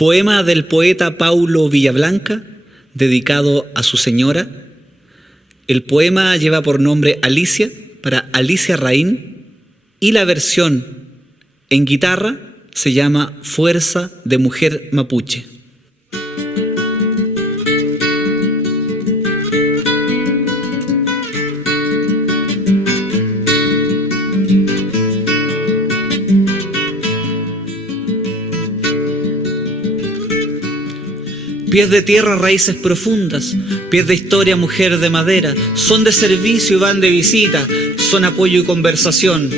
Poema del poeta Paulo Villablanca, dedicado a su señora. El poema lleva por nombre Alicia, para Alicia Raín, y la versión en guitarra se llama Fuerza de Mujer Mapuche. Pies de tierra, raíces profundas, pies de historia, mujer de madera, son de servicio y van de visita, son apoyo y conversación.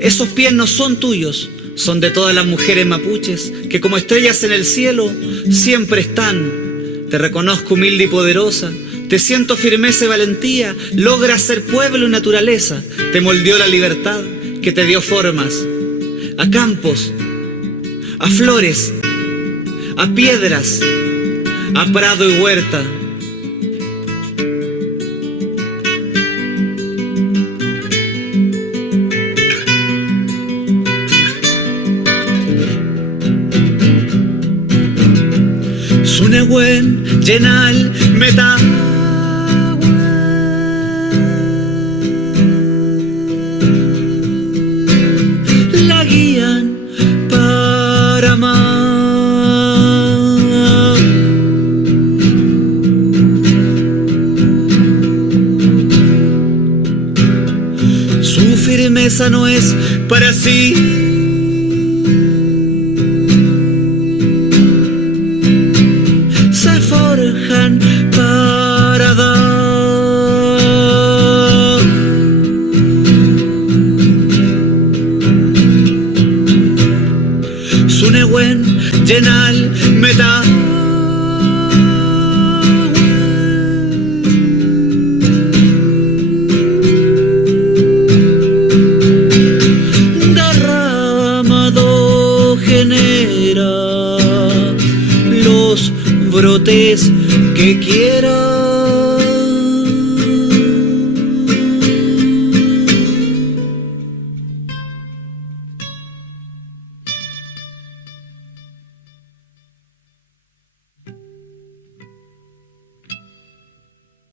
Esos pies no son tuyos, son de todas las mujeres mapuches, que como estrellas en el cielo siempre están. Te reconozco humilde y poderosa, te siento firmeza y valentía, logras ser pueblo y naturaleza, te moldeó la libertad que te dio formas, a campos, a flores, a piedras, a prado y huerta. Sunehuen, Yenal, Meta, la guían para amar. Su firmeza no es para sí, se forjan para dar. Sunehuen, Yenal, Meta, genera los brotes que quiera.